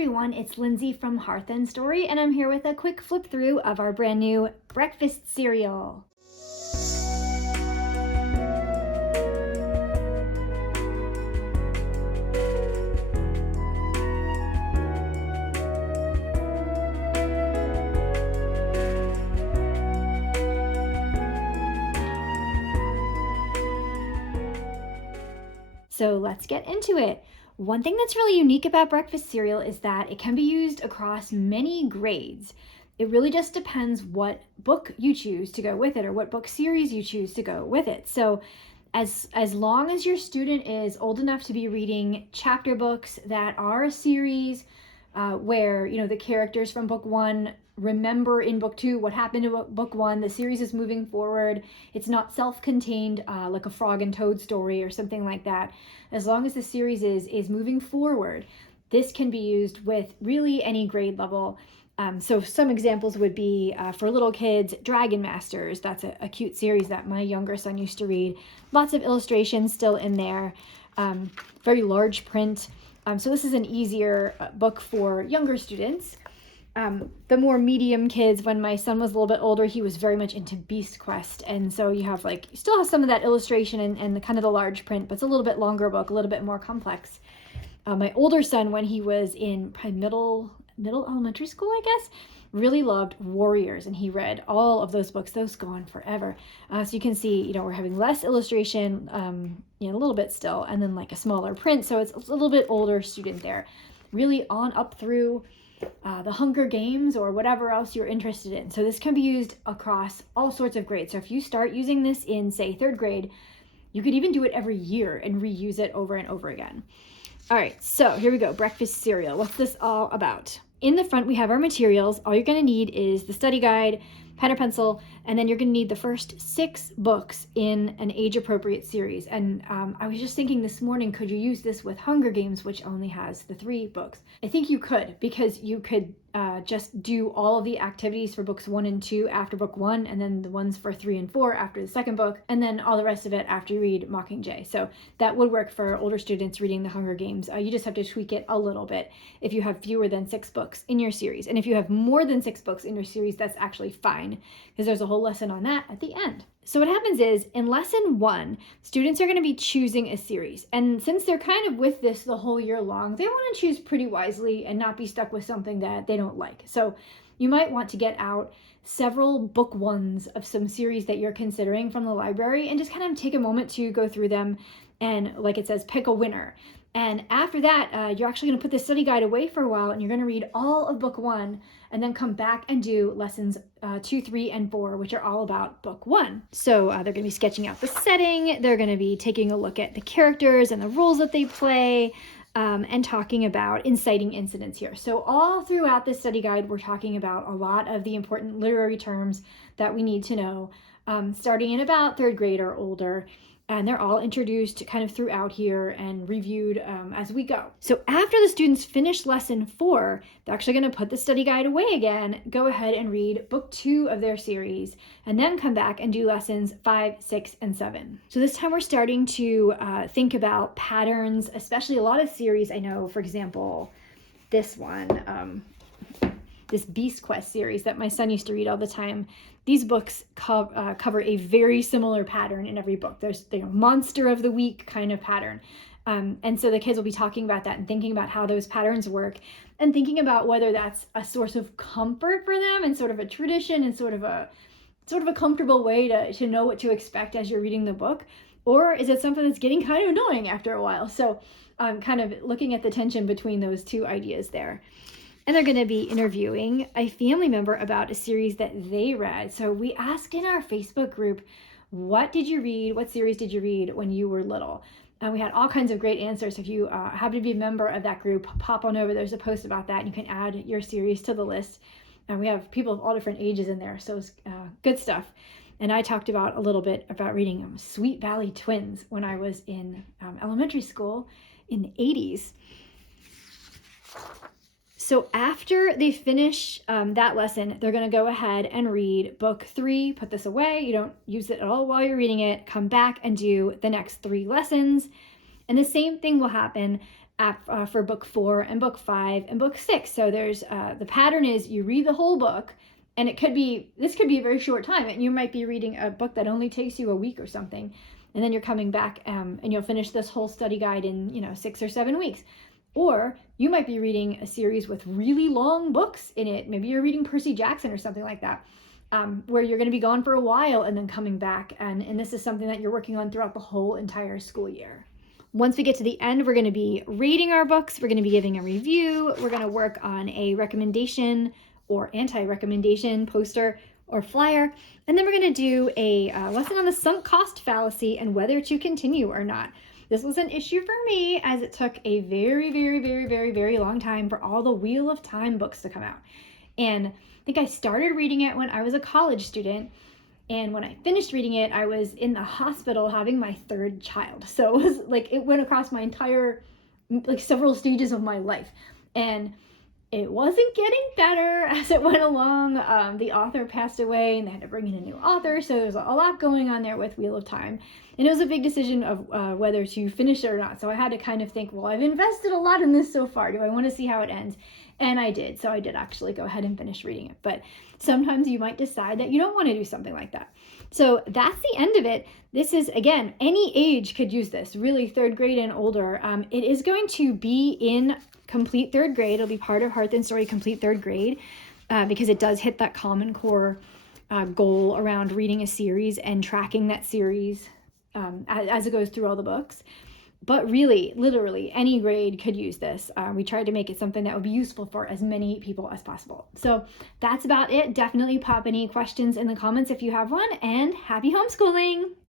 everyone, it's Lindsay from Hearth Story, and I'm here with a quick flip through of our brand new breakfast cereal. So let's get into it. One thing that's really unique about breakfast cereal is that it can be used across many grades. It really just depends what book you choose to go with it or what book series you choose to go with it. So as long as your student is old enough to be reading chapter books that are a series where, the characters from book one remember in book two what happened to book one, the series is moving forward, it's not self-contained like a Frog and Toad story or something like that. As long as the series is moving forward, this can be used with really any grade level. So some examples would be for little kids, Dragon Masters. That's a cute series that my younger son used to read. Lots of illustrations still in there, very large print. So this is an easier book for younger students. The more medium kids, when my son was a little bit older, he was very much into Beast Quest. And so you still have some of that illustration and the kind of the large print, but it's a little bit longer book, a little bit more complex. My older son, when he was in probably middle elementary school, I guess, really loved Warriors, and he read all of those books. Those go on forever. So you can see, we're having less illustration, a little bit still, and then like a smaller print. So it's a little bit older student there, really on up through the Hunger Games or whatever else you're interested in. So this can be used across all sorts of grades. So if you start using this in, say, third grade, you could even do it every year and reuse it over and over again. All right, so here we go. Breakfast cereal. What's this all about? In the front, we have our materials. All you're going to need is the study guide, pen or pencil, and then you're going to need the first 6 books in an age-appropriate series. And I was just thinking this morning, could you use this with Hunger Games, which only has the 3 books? I think you could, because you could just do all of the activities for books 1 and 2 after book 1, and then the ones for 3 and 4 after the second book, and then all the rest of it after you read Mockingjay. So that would work for older students reading the Hunger Games. You just have to tweak it a little bit if you have fewer than 6 books in your series. And if you have more than 6 books in your series, that's actually fine, because there's a whole lesson on that at the end. So what happens is, in lesson 1, students are going to be choosing a series. And since they're kind of with this the whole year long, they want to choose pretty wisely and not be stuck with something that they don't like. So you might want to get out several book ones of some series that you're considering from the library and just kind of take a moment to go through them and, like it says, pick a winner. And after that, you're actually going to put the study guide away for a while, and you're going to read all of book 1 and then come back and do lessons 2, 3, and 4, which are all about book 1. So they're going to be sketching out the setting. They're going to be taking a look at the characters and the roles that they play, and talking about inciting incidents here. So all throughout this study guide, we're talking about a lot of the important literary terms that we need to know, starting in about 3rd grade or older. And they're all introduced kind of throughout here and reviewed as we go. So after the students finish lesson 4, they're actually going to put the study guide away again, go ahead and read book 2 of their series, and then come back and do lessons 5, 6, and 7. So this time we're starting to think about patterns, especially a lot of series. I know, for example, this one, this Beast Quest series that my son used to read all the time. These books cover a very similar pattern in every book. There's the monster of the week kind of pattern. And so the kids will be talking about that and thinking about how those patterns work and thinking about whether that's a source of comfort for them and sort of a tradition and sort of a comfortable way to know what to expect as you're reading the book, or is it something that's getting kind of annoying after a while? So kind of looking at the tension between those two ideas there. And they're going to be interviewing a family member about a series that they read. So we asked in our Facebook group, what did you read? What series did you read when you were little? And we had all kinds of great answers. If you happen to be a member of that group, pop on over. There's a post about that, and you can add your series to the list. And we have people of all different ages in there, so it's good stuff. And I talked about a little bit about reading Sweet Valley Twins when I was in elementary school in the 80s. So after they finish that lesson, they're going to go ahead and read book 3, put this away. You don't use it at all while you're reading it. Come back and do the next 3 lessons. And the same thing will happen for book 4 and book 5 and book 6. So there's the pattern is you read the whole book, and this could be a very short time, and you might be reading a book that only takes you a week or something, and then you're coming back and you'll finish this whole study guide in 6 or 7 weeks. Or you might be reading a series with really long books in it. Maybe you're reading Percy Jackson or something like that, where you're going to be gone for a while and then coming back, and this is something that you're working on throughout the whole entire school year. Once we get to the end, we're going to be rating our books. We're going to be giving a review. We're going to work on a recommendation or anti-recommendation poster or flyer. And then we're going to do a lesson on the sunk cost fallacy and whether to continue or not. This was an issue for me, as it took a very, very, very, very, very long time for all the Wheel of Time books to come out. And I think I started reading it when I was a college student. And when I finished reading it, I was in the hospital having my 3rd child. So it was like, it went across my entire, like, several stages of my life. And it wasn't getting better as it went along. The author passed away and they had to bring in a new author. So there's a lot going on there with Wheel of Time. And it was a big decision of whether to finish it or not. So I had to kind of think, well, I've invested a lot in this so far. Do I want to see how it ends? And I did. So I did actually go ahead and finish reading it. But sometimes you might decide that you don't want to do something like that. So that's the end of it. This is, again, any age could use this, really 3rd grade and older. It is going to be in complete 3rd grade. It'll be part of Hearth Story complete 3rd grade because it does hit that Common Core goal around reading a series and tracking that series as it goes through all the books. But really, literally, any grade could use this. We tried to make it something that would be useful for as many people as possible. So that's about it. Definitely pop any questions in the comments if you have one, and happy homeschooling!